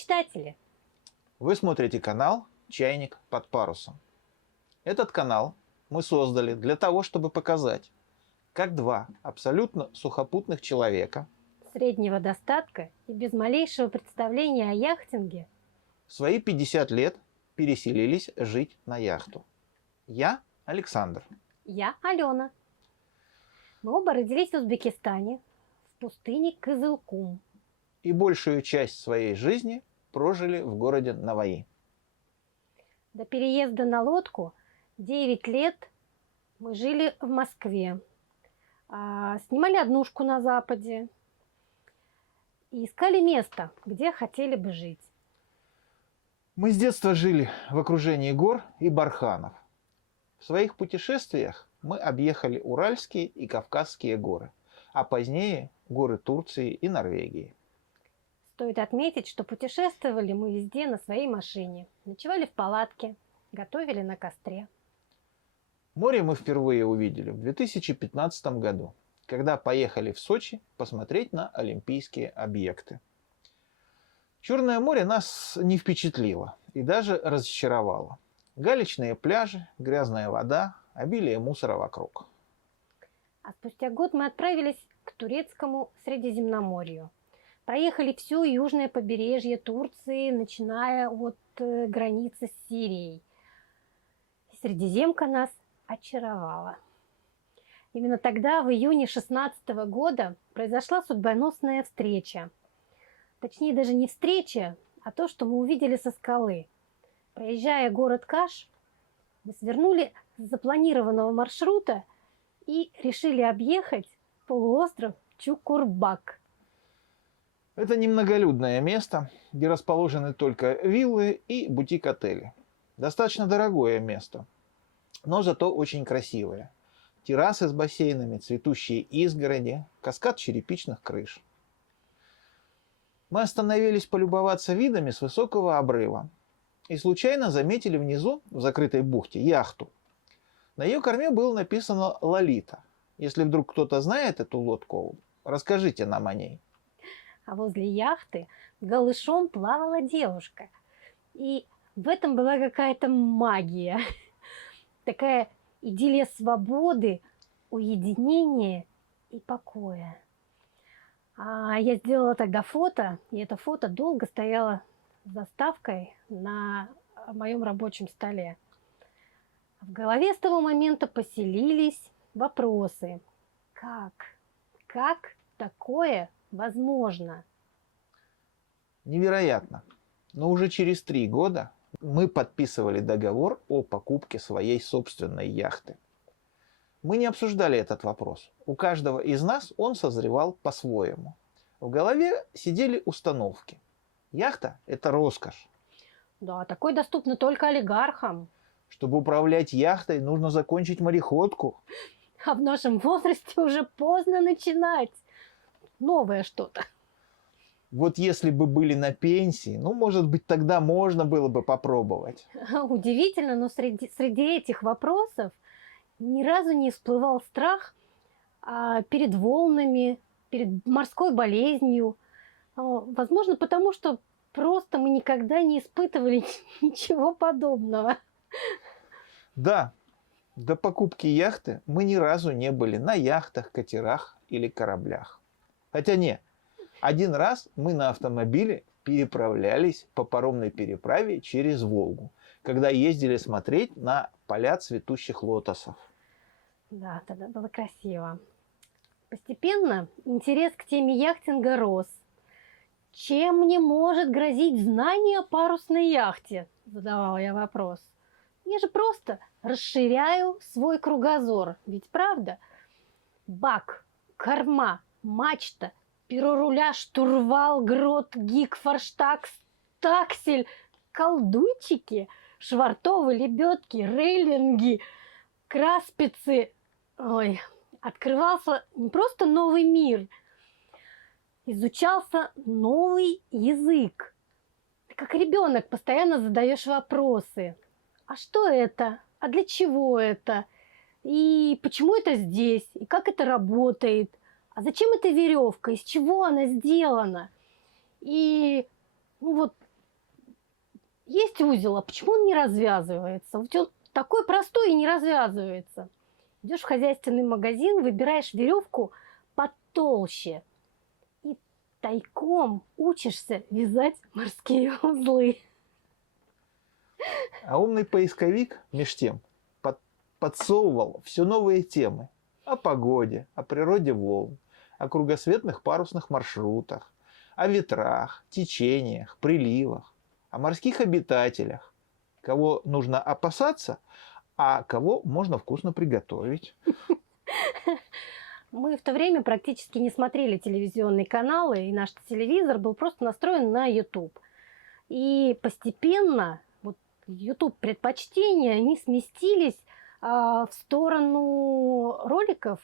мечтатели! Вы смотрите канал «Чайник под парусом». Этот канал мы создали для того, чтобы показать, как два абсолютно сухопутных человека Среднего достатка и без малейшего представления о яхтинге в свои 50 лет переселились жить на яхту. Я Александр. я Алена. Мы оба родились в Узбекистане, в пустыне Кызылкум. И большую часть своей жизни прожили в городе Наваи. До переезда на лодку 9 лет мы жили в Москве. Снимали однушку на Западе и искали место, где хотели бы жить. Мы с детства жили в окружении гор и барханов. В своих путешествиях мы объехали Уральские и Кавказские горы, а позднее горы Турции и Норвегии. Стоит отметить, что путешествовали мы везде на своей машине. Ночевали в палатке, готовили на костре. Море мы впервые увидели в 2015 году, когда поехали в Сочи посмотреть на олимпийские объекты. Черное море нас не впечатлило и даже разочаровало. Галечные пляжи, грязная вода, обилие мусора вокруг. А спустя год мы отправились к турецкому Средиземноморью. Проехали все южное побережье Турции, начиная от границы с Сирией. Средиземка нас очаровала. Именно тогда, в июне 2016 года, произошла судьбоносная встреча. Точнее, даже не встреча, а то, что мы увидели со скалы. Проезжая город Каш, мы свернули с запланированного маршрута и решили объехать полуостров Чукурбак. Это немноголюдное место, где расположены только виллы и бутик-отели. Достаточно дорогое место, но зато очень красивое. Террасы с бассейнами, цветущие изгороди, каскад черепичных крыш. Мы остановились полюбоваться видами с высокого обрыва и случайно заметили внизу, в закрытой бухте, яхту. На ее корме было написано «Лолита». Если вдруг кто-то знает эту лодку, расскажите нам о ней. А возле яхты голышом плавала девушка. И в этом была какая-то магия. Такая идиллия свободы, уединения и покоя. Я сделала тогда фото, и это фото долго стояло заставкой на моем рабочем столе. В голове с того момента поселились вопросы. Как такое возможно? Невероятно. Но уже через 3 года мы подписывали договор о покупке своей собственной яхты. Мы не обсуждали этот вопрос. У каждого из нас он созревал по-своему. В голове сидели установки. Яхта – это роскошь. Да, такое доступно только олигархам. Чтобы управлять яхтой, нужно закончить мореходку. А в нашем возрасте уже поздно начинать. Новое что-то. Вот если бы были на пенсии, может быть, тогда можно было бы попробовать. Удивительно, но среди этих вопросов ни разу не всплывал страх перед волнами, перед морской болезнью. Возможно, потому что просто мы никогда не испытывали ничего подобного. Да, до покупки яхты мы ни разу не были на яхтах, катерах или кораблях. Хотя нет, один раз мы на автомобиле переправлялись по паромной переправе через Волгу, когда ездили смотреть на поля цветущих лотосов. Да, тогда было красиво. Постепенно интерес к теме яхтинга рос. Чем мне может грозить знание о парусной яхте? Задавала я вопрос. Я же просто расширяю свой кругозор. Ведь правда? Бак, корма, мачта, перо руля, штурвал, грот, гик, форштаг, стаксель, колдунчики, швартовы, лебедки, рейлинги, краспицы. Ой, открывался не просто новый мир, изучался новый язык. Ты как ребенок постоянно задаешь вопросы. А что это? А для чего это? И почему это здесь? И как это работает? А зачем эта веревка? Из чего она сделана? И есть узел, а почему он не развязывается? Вот он такой простой и не развязывается. Идешь в хозяйственный магазин, выбираешь веревку потолще и тайком учишься вязать морские узлы. А умный поисковик, меж тем, подсовывал все новые темы о погоде, о природе волн, о кругосветных парусных маршрутах, о ветрах, течениях, приливах, о морских обитателях, кого нужно опасаться, а кого можно вкусно приготовить. Мы в то время практически не смотрели телевизионные каналы, и наш телевизор был просто настроен на YouTube. И постепенно вот YouTube предпочтения, они сместились в сторону роликов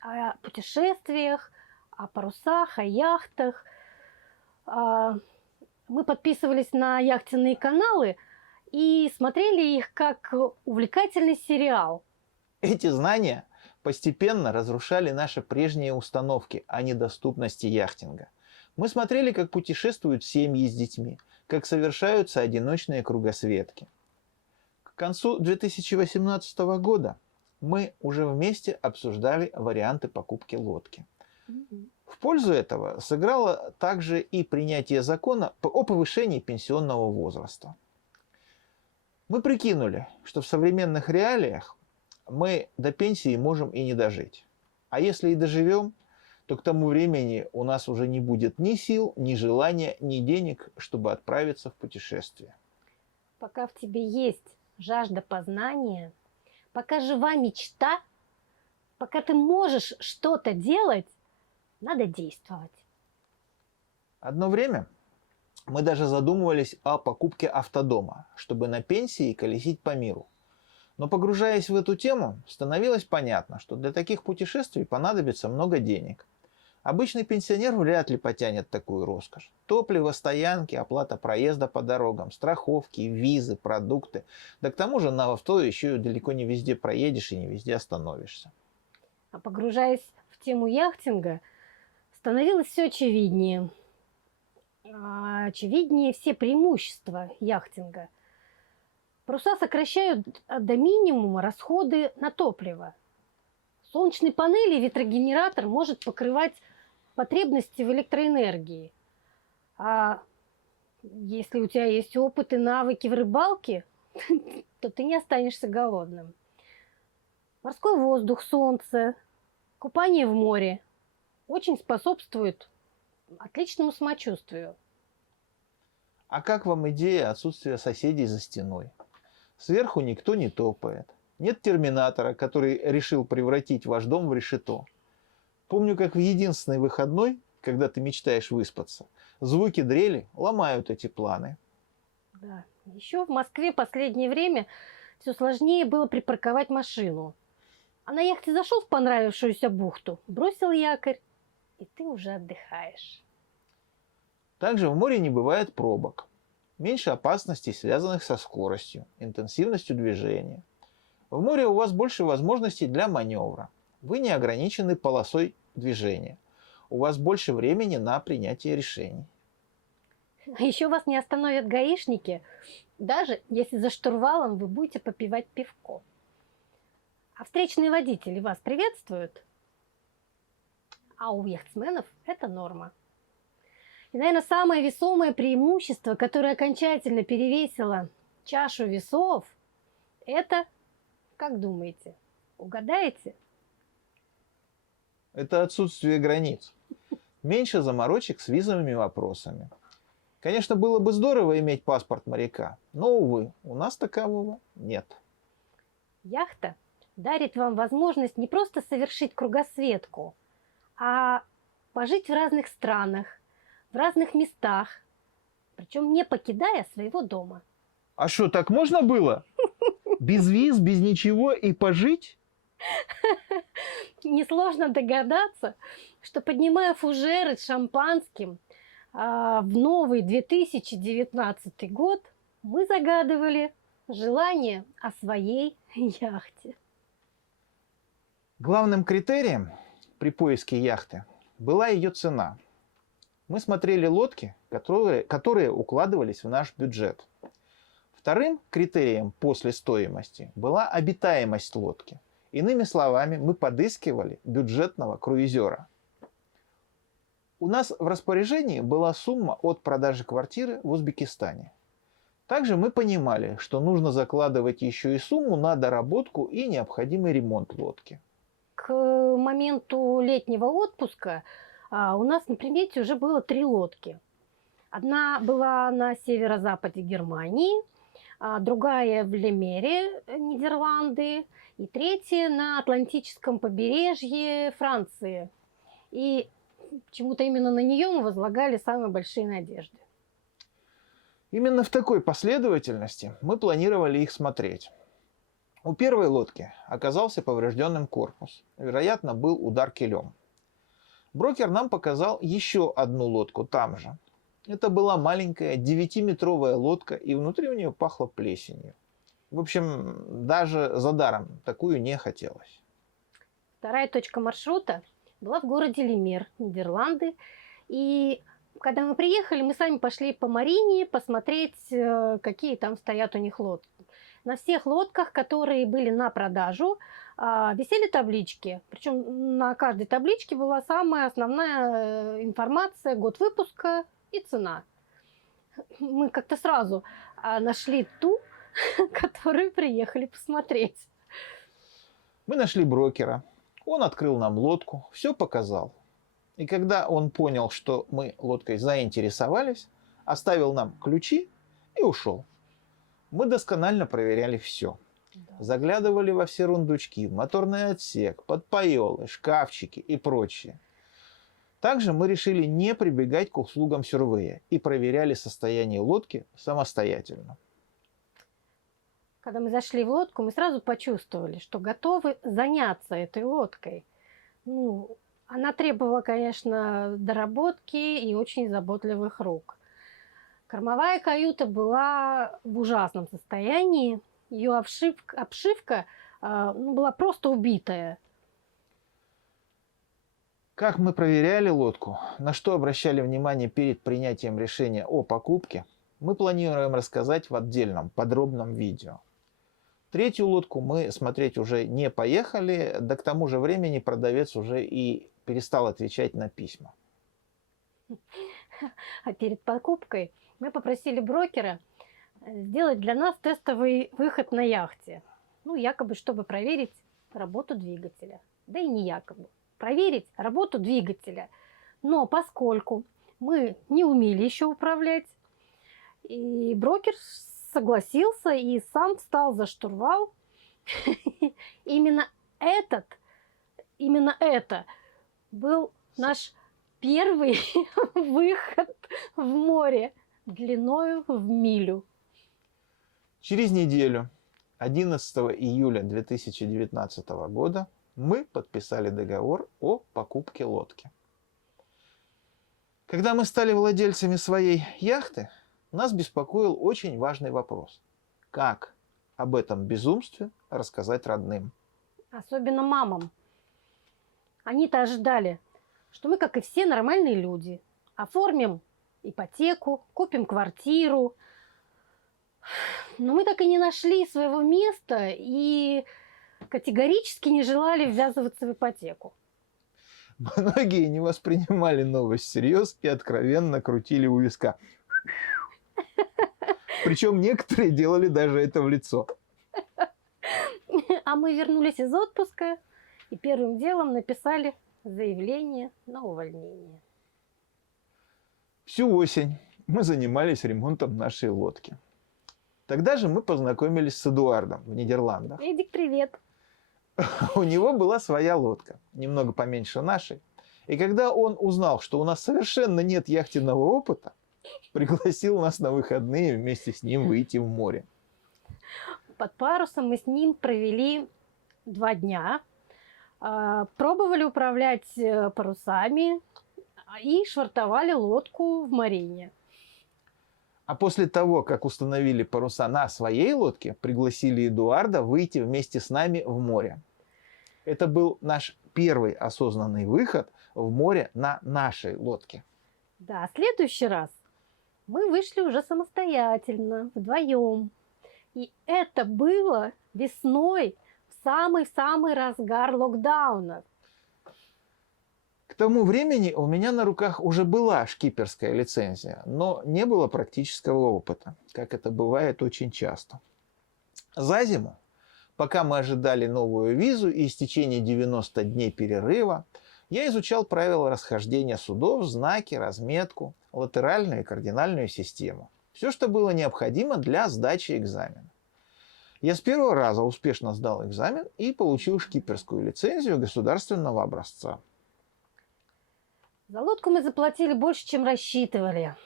о путешествиях, о парусах, о яхтах. Мы подписывались на яхтенные каналы и смотрели их как увлекательный сериал. Эти знания постепенно разрушали наши прежние установки о недоступности яхтинга. Мы смотрели, как путешествуют семьи с детьми, как совершаются одиночные кругосветки. К концу 2018 года мы уже вместе обсуждали варианты покупки лодки. В пользу этого сыграло также и принятие закона о повышении пенсионного возраста. Мы прикинули, что в современных реалиях мы до пенсии можем и не дожить. А если и доживем, то к тому времени у нас уже не будет ни сил, ни желания, ни денег, чтобы отправиться в путешествие. Пока в тебе есть жажда познания, пока жива мечта, пока ты можешь что-то делать, надо действовать. Одно время мы даже задумывались о покупке автодома, чтобы на пенсии колесить по миру. Но погружаясь в эту тему, становилось понятно, что для таких путешествий понадобится много денег. Обычный пенсионер вряд ли потянет такую роскошь. Топливо, стоянки, оплата проезда по дорогам, страховки, визы, продукты. Да к тому же на авто еще далеко не везде проедешь и не везде остановишься. А погружаясь в тему яхтинга, становилось все очевиднее. Очевиднее все преимущества яхтинга. Паруса сокращают до минимума расходы на топливо. Солнечные панели и ветрогенератор может покрывать потребности в электроэнергии. А если у тебя есть опыт и навыки в рыбалке, то ты не останешься голодным. Морской воздух, солнце, купание в море очень способствует отличному самочувствию. А как вам идея отсутствия соседей за стеной? Сверху никто не топает. Нет терминатора, который решил превратить ваш дом в решето. Помню, как в единственный выходной, когда ты мечтаешь выспаться, звуки дрели ломают эти планы. Да. Еще в Москве в последнее время все сложнее было припарковать машину. А на яхте зашел в понравившуюся бухту, бросил якорь, и ты уже отдыхаешь. Также в море не бывает пробок. Меньше опасностей, связанных со скоростью, интенсивностью движения. В море у вас больше возможностей для маневра. Вы не ограничены полосой движения. У вас больше времени на принятие решений. А еще вас не остановят гаишники, даже если за штурвалом вы будете попивать пивко. А встречные водители вас приветствуют, а у яхтсменов это норма. И, наверное, самое весомое преимущество, которое окончательно перевесило чашу весов, это, как думаете, угадаете? Это отсутствие границ. Меньше заморочек с визовыми вопросами. Конечно, было бы здорово иметь паспорт моряка, но, увы, у нас такового нет. Яхта дарит вам возможность не просто совершить кругосветку, а пожить в разных странах, в разных местах, причем не покидая своего дома. А что, так можно было? Без виз, без ничего и пожить? Несложно догадаться, что, поднимая фужеры с шампанским в новый 2019 год, мы загадывали желание о своей яхте. Главным критерием при поиске яхты была ее цена. Мы смотрели лодки, которые укладывались в наш бюджет. Вторым критерием после стоимости была обитаемость лодки. Иными словами, мы подыскивали бюджетного круизера. У нас в распоряжении была сумма от продажи квартиры в Узбекистане. Также мы понимали, что нужно закладывать еще и сумму на доработку и необходимый ремонт лодки. К моменту летнего отпуска у нас на примете уже было 3 лодки. Одна была на северо-западе Германии, другая в Лемере, Нидерланды, и третья на Атлантическом побережье Франции. И почему-то именно на нее мы возлагали самые большие надежды. Именно в такой последовательности мы планировали их смотреть. У первой лодки оказался поврежденным корпус. Вероятно, был удар килем. Брокер нам показал еще одну лодку там же. Это была маленькая 9-метровая лодка, и внутри у нее пахло плесенью. В общем, даже за даром такую не хотелось. Вторая точка маршрута была в городе Лемер, Нидерланды. И когда мы приехали, мы сами пошли по марине посмотреть, какие там стоят у них лодки. На всех лодках, которые были на продажу, висели таблички. Причем на каждой табличке была самая основная информация, год выпуска и цена. Мы как-то сразу нашли ту, которую приехали посмотреть. Мы нашли брокера. Он открыл нам лодку, все показал. И когда он понял, что мы лодкой заинтересовались, оставил нам ключи и ушел. Мы досконально проверяли все. Заглядывали во все рундучки, в моторный отсек, подпоелы, шкафчики и прочее. Также мы решили не прибегать к услугам сюрвея и проверяли состояние лодки самостоятельно. Когда мы зашли в лодку, мы сразу почувствовали, что готовы заняться этой лодкой. Она требовала, конечно, доработки и очень заботливых рук. Кормовая каюта была в ужасном состоянии. Ее обшивка была просто убитая. Как мы проверяли лодку, на что обращали внимание перед принятием решения о покупке, мы планируем рассказать в отдельном подробном видео. Третью лодку мы смотреть уже не поехали, да к тому же времени продавец уже и перестал отвечать на письма. А перед покупкой мы попросили брокера сделать для нас тестовый выход на яхте. Якобы, чтобы проверить работу двигателя. Да и не якобы. Проверить работу двигателя. Но поскольку мы не умели еще управлять, и брокер согласился и сам встал за штурвал. Именно это был наш первый выход в море длиною в милю. Через неделю, 11 июля 2019 года, мы подписали договор о покупке лодки. Когда мы стали владельцами своей яхты, нас беспокоил очень важный вопрос. Как об этом безумстве рассказать родным? Особенно мамам. Они-то ожидали, что мы, как и все нормальные люди, оформим ипотеку, купим квартиру. Но мы так и не нашли своего места и категорически не желали ввязываться в ипотеку. Многие не воспринимали новость всерьез и откровенно крутили у виска. Причем некоторые делали даже это в лицо. А мы вернулись из отпуска и первым делом написали заявление на увольнение. Всю осень мы занимались ремонтом нашей лодки. Тогда же мы познакомились с Эдуардом в Нидерландах. Эдик, привет! У него была своя лодка, немного поменьше нашей. И когда он узнал, что у нас совершенно нет яхтенного опыта, пригласил нас на выходные вместе с ним выйти в море. Под парусом мы с ним провели 2 дня. Пробовали управлять парусами и швартовали лодку в марине. А после того, как установили паруса на своей лодке, пригласили Эдуарда выйти вместе с нами в море. Это был наш первый осознанный выход в море на нашей лодке. Да, в следующий раз мы вышли уже самостоятельно, вдвоем. И это было весной, в самый-самый разгар локдауна. К тому времени у меня на руках уже была шкиперская лицензия, но не было практического опыта, как это бывает очень часто. За зиму, пока мы ожидали новую визу и истечение 90 дней перерыва, я изучал правила расхождения судов, знаки, разметку, латеральную и кардинальную систему. Все, что было необходимо для сдачи экзамена. Я с первого раза успешно сдал экзамен и получил шкиперскую лицензию государственного образца. За лодку мы заплатили больше, чем рассчитывали.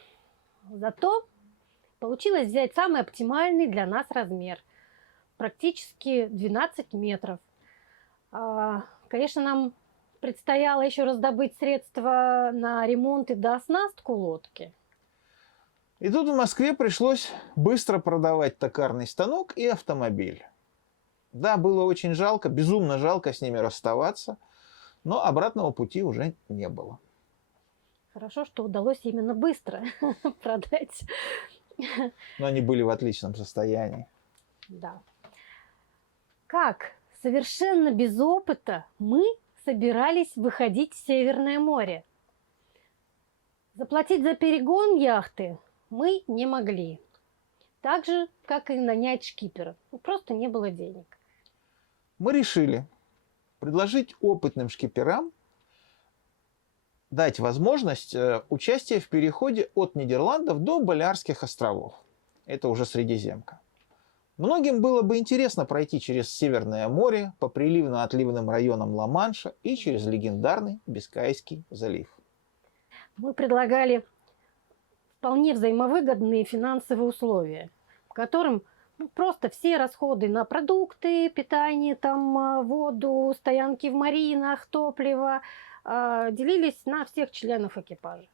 Зато получилось взять самый оптимальный для нас размер. Практически 12 метров. Конечно, нам предстояло еще раздобыть средства на ремонт и дооснастку лодки. И тут в Москве пришлось быстро продавать токарный станок и автомобиль. Да, было очень жалко, безумно жалко с ними расставаться, но обратного пути уже не было. Хорошо, что удалось именно быстро продать. Но они были в отличном состоянии. Да. Как совершенно без опыта мы собирались выходить в Северное море? Заплатить за перегон яхты мы не могли. Так же, как и нанять шкипера. Просто не было денег. Мы решили предложить опытным шкиперам дать возможность участия в переходе от Нидерландов до Балеарских островов. Это уже Средиземка. Многим было бы интересно пройти через Северное море по приливно-отливным районам Ла-Манша и через легендарный Бискайский залив. Мы предлагали вполне взаимовыгодные финансовые условия, в котором просто все расходы на продукты, питание, воду, стоянки в маринах, топливо делились на всех членов экипажа.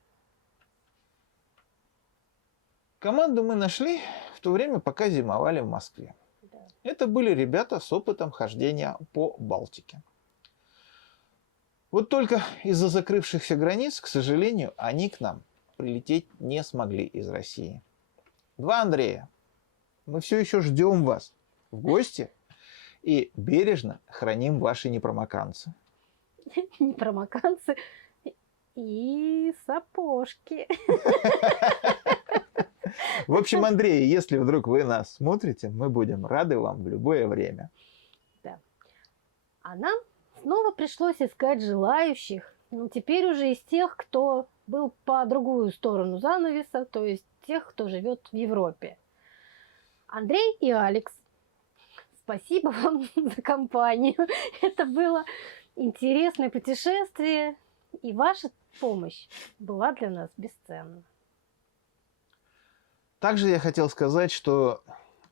Команду мы нашли в то время, пока зимовали в Москве. Да. Это были ребята с опытом хождения по Балтике. Вот только из-за закрывшихся границ, к сожалению, они к нам прилететь не смогли из России. Два Андрея, мы все еще ждем вас в гости и бережно храним ваши непромоканцы. Непромоканцы и сапожки. В общем, Андрей, если вдруг вы нас смотрите, мы будем рады вам в любое время. Да. А нам снова пришлось искать желающих, но теперь уже из тех, кто был по другую сторону занавеса, то есть тех, кто живет в Европе. Андрей и Алекс, спасибо вам за компанию. Это было интересное путешествие, и ваша помощь была для нас бесценна. Также я хотел сказать, что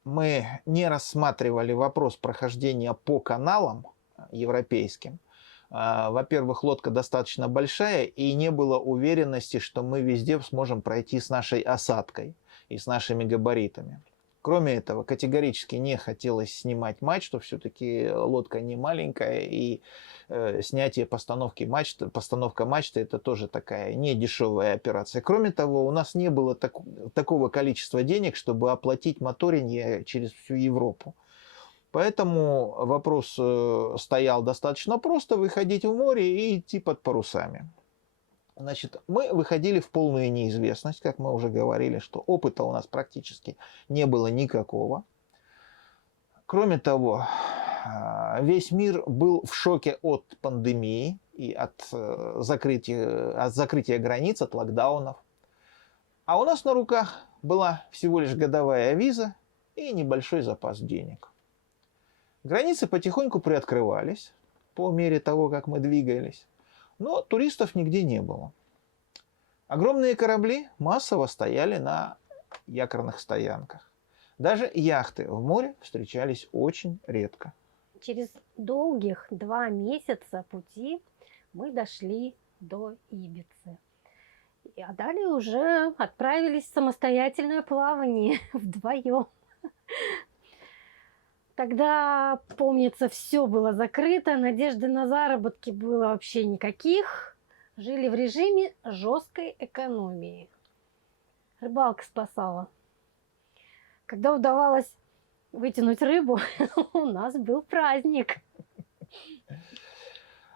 мы не рассматривали вопрос прохождения по каналам европейским. Во-первых, лодка достаточно большая, и не было уверенности, что мы везде сможем пройти с нашей осадкой и с нашими габаритами. Кроме этого, категорически не хотелось снимать мачту, все-таки лодка не маленькая, и постановка мачты это тоже такая не дешевая операция. Кроме того, у нас не было такого количества денег, чтобы оплатить моторинг через всю Европу. Поэтому вопрос стоял достаточно просто: выходить в море и идти под парусами. Значит, мы выходили в полную неизвестность, как мы уже говорили, что опыта у нас практически не было никакого. Кроме того, весь мир был в шоке от пандемии и от закрытия границ, от локдаунов. А у нас на руках была всего лишь годовая виза и небольшой запас денег. Границы потихоньку приоткрывались по мере того, как мы двигались. Но туристов нигде не было. Огромные корабли массово стояли на якорных стоянках. Даже яхты в море встречались очень редко. Через долгих 2 месяца пути мы дошли до Ибицы. А далее уже отправились в самостоятельное плавание вдвоем. Тогда, помнится, все было закрыто, надежды на заработки было вообще никаких. Жили в режиме жесткой экономии. Рыбалка спасала. Когда удавалось вытянуть рыбу, у нас был праздник.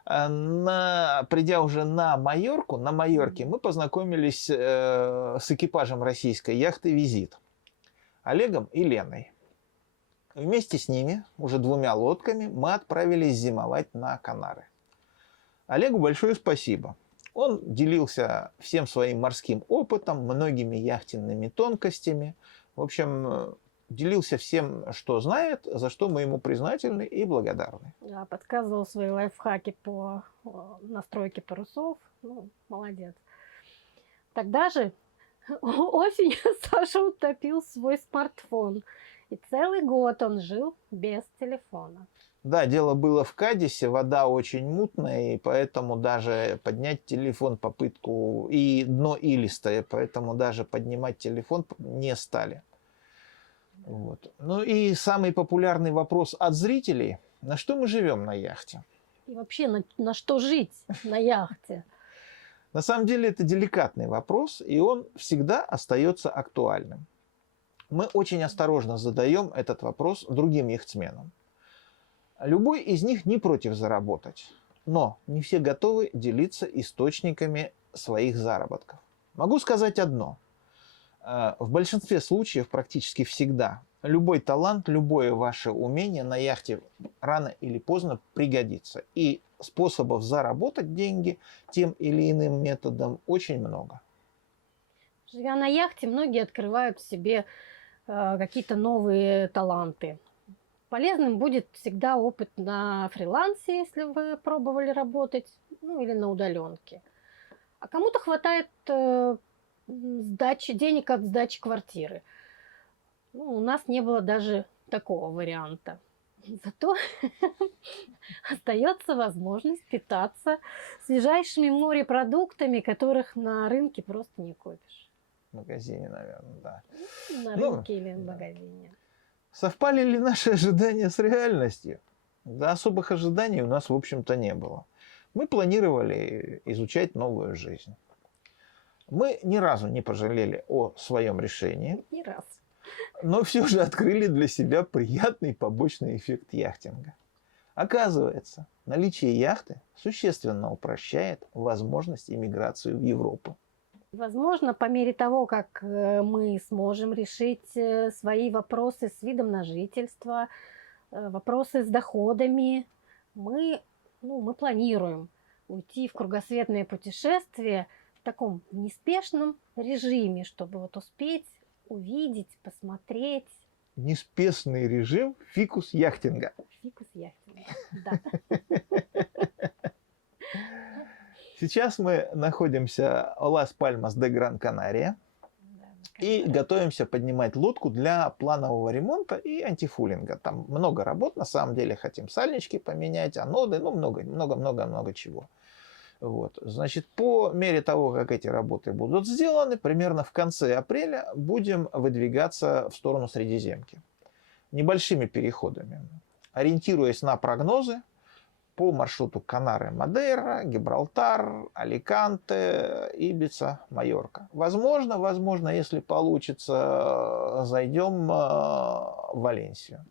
Придя уже на Майорку, на Майорке мы познакомились с экипажем российской яхты «Визит» Олегом и Леной. Вместе с ними, уже 2 лодками, мы отправились зимовать на Канары. Олегу большое спасибо. Он делился всем своим морским опытом, многими яхтенными тонкостями. В общем, делился всем, что знает, за что мы ему признательны и благодарны. Да, подсказывал свои лайфхаки по настройке парусов. Ну, молодец. Тогда же осенью Саша утопил свой смартфон. И целый год он жил без телефона. Да, дело было в Кадисе, вода очень мутная, и поэтому даже поднять телефон попытку, и дно илистое, поэтому даже поднимать телефон не стали. Вот. Ну и самый популярный вопрос от зрителей: на что мы живем на яхте? И вообще, на что жить на яхте? На самом деле это деликатный вопрос, и он всегда остается актуальным. Мы очень осторожно задаем этот вопрос другим яхтсменам. Любой из них не против заработать, но не все готовы делиться источниками своих заработков. Могу сказать одно. В большинстве случаев, практически всегда, любой талант, любое ваше умение на яхте рано или поздно пригодится. И способов заработать деньги тем или иным методом очень много. Живя на яхте, многие открывают в себе какие-то новые таланты. Полезным будет всегда опыт на фрилансе, если вы пробовали работать, ну или на удаленке. А кому-то хватает денег от сдачи квартиры. Ну, у нас не было даже такого варианта. Зато остается возможность питаться свежайшими морепродуктами, которых на рынке просто не купишь. В магазине, наверное, да. На рынке или в магазине. Совпали ли наши ожидания с реальностью? Да, особых ожиданий у нас, в общем-то, не было. Мы планировали изучать новую жизнь. Мы ни разу не пожалели о своем решении. Ни раз. Но все же открыли для себя приятный побочный эффект яхтинга. Оказывается, наличие яхты существенно упрощает возможность иммиграции в Европу. Возможно, по мере того, как мы сможем решить свои вопросы с видом на жительство, вопросы с доходами, мы планируем уйти в кругосветное путешествие в таком неспешном режиме, чтобы вот успеть увидеть, посмотреть. Неспешный режим фикус яхтинга. Фикус яхтинга, да. Сейчас мы находимся в Лас-Пальмас-де-Гран-Канария и готовимся поднимать лодку для планового ремонта и антифуллинга. Там много работ, на самом деле. Хотим сальнички поменять, аноды, ну много чего. Вот. Значит, по мере того, как эти работы будут сделаны, примерно в конце апреля будем выдвигаться в сторону Средиземки. Небольшими переходами, ориентируясь на прогнозы по маршруту Канары-Мадейра, Гибралтар, Аликанте, Ибица, Майорка. Возможно, если получится, зайдем в Валенсию.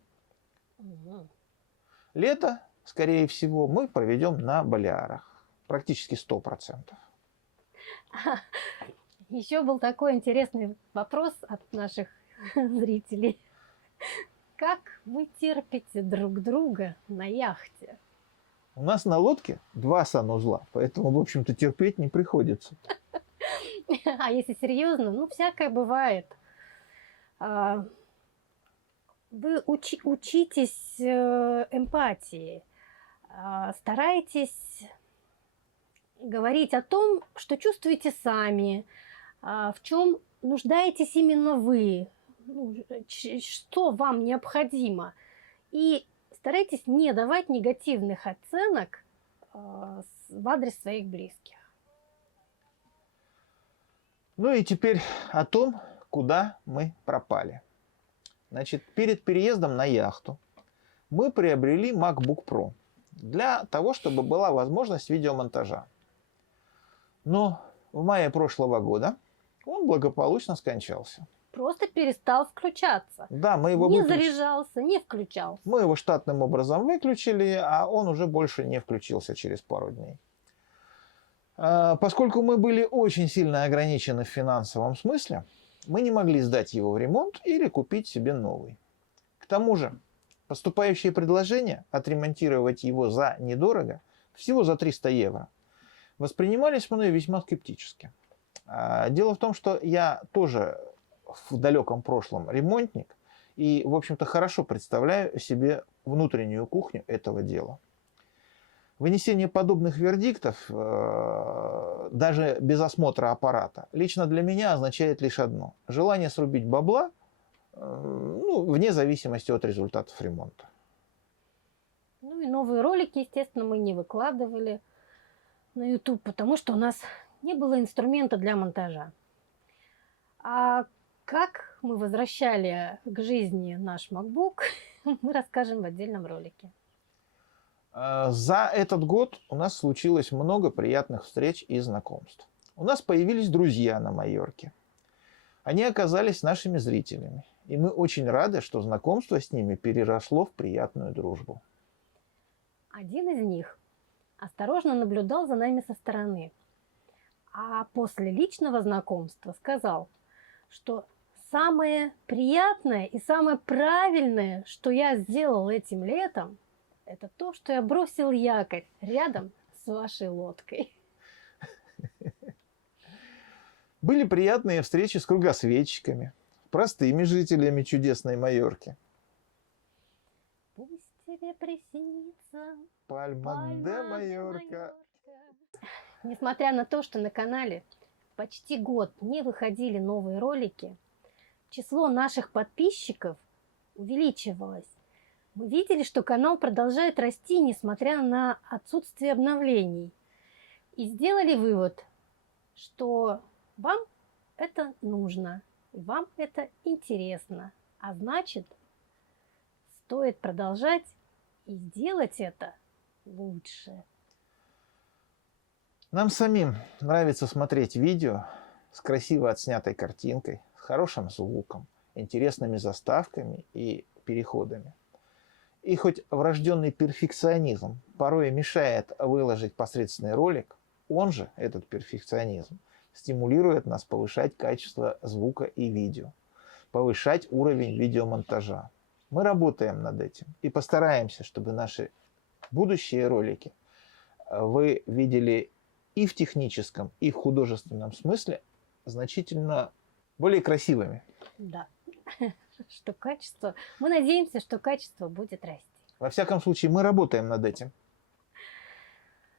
Лето, скорее всего, мы проведем на Балеарах. Практически 100%. Еще был такой интересный вопрос от наших зрителей. Как вы терпите друг друга на яхте? У нас на лодке 2 санузла, поэтому, в общем-то, терпеть не приходится. А если серьезно, ну, всякое бывает. Вы учитесь эмпатии, старайтесь говорить о том, что чувствуете сами, в чем нуждаетесь именно вы, что вам необходимо. И старайтесь не давать негативных оценок в адрес своих близких. Ну и теперь о том, куда мы пропали. Значит, перед переездом на яхту мы приобрели MacBook Pro для того, чтобы была возможность видеомонтажа. Но в мае прошлого года он благополучно скончался. просто перестал включаться. Да, мы его Не выключили. заряжался, не включался. Мы его штатным образом выключили, а он уже больше не включился через пару дней. Поскольку мы были очень сильно ограничены в финансовом смысле, мы не могли сдать его в ремонт или купить себе новый. К тому же, поступающие предложения отремонтировать его за недорого, всего за 300 евро, воспринимались мной весьма скептически. Дело в том, что я тоже в далеком прошлом ремонтник и, в общем-то, хорошо представляю себе внутреннюю кухню этого дела. Вынесение подобных вердиктов, даже без осмотра аппарата, лично для меня означает лишь одно. Желание срубить бабла, вне зависимости от результатов ремонта. Ну и новые ролики, естественно, мы не выкладывали на YouTube, потому что у нас не было инструмента для монтажа. А как мы возвращали к жизни наш MacBook, мы расскажем в отдельном ролике. За этот год у нас случилось много приятных встреч и знакомств. У нас появились друзья на Майорке. Они оказались нашими зрителями. И мы очень рады, что знакомство с ними переросло в приятную дружбу. Один из них осторожно наблюдал за нами со стороны. А после личного знакомства сказал, что самое приятное и самое правильное, что я сделал этим летом, это то, что я бросил якорь рядом с вашей лодкой. Были приятные встречи с кругосветчиками, простыми жителями чудесной Майорки. Пусть тебе приснится Пальма де Майорка. Несмотря на то, что на канале почти год не выходили новые ролики, число наших подписчиков увеличивалось. Мы видели, что канал продолжает расти, несмотря на отсутствие обновлений. И сделали вывод, что вам это нужно, и вам это интересно. А значит, стоит продолжать и сделать это лучше. Нам самим нравится смотреть видео с красиво отснятой картинкой, с хорошим звуком, интересными заставками и переходами. И хоть врожденный перфекционизм порой мешает выложить посредственный ролик, он же, этот перфекционизм, стимулирует нас повышать качество звука и видео, повышать уровень видеомонтажа. Мы работаем над этим и постараемся, чтобы наши будущие ролики вы видели и в техническом, и в художественном смысле значительно более красивыми. Да, что качество... Мы надеемся, что качество будет расти. Во всяком случае, мы работаем над этим.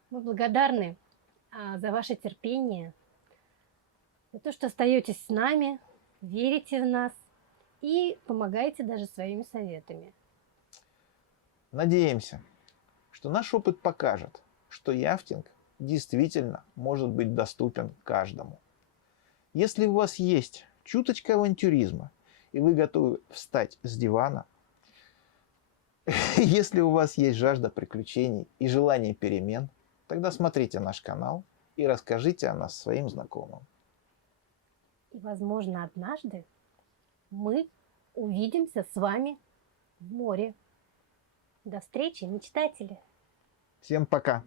Мы благодарны за ваше терпение, за то, что остаетесь с нами, верите в нас и помогаете даже своими советами. Надеемся, что наш опыт покажет, что яхтинг действительно может быть доступен каждому. Если у вас есть чуточка авантюризма, и вы готовы встать с дивана, если у вас есть жажда приключений и желание перемен, тогда смотрите наш канал и расскажите о нас своим знакомым. И, возможно, однажды мы увидимся с вами в море. До встречи, мечтатели! Всем пока!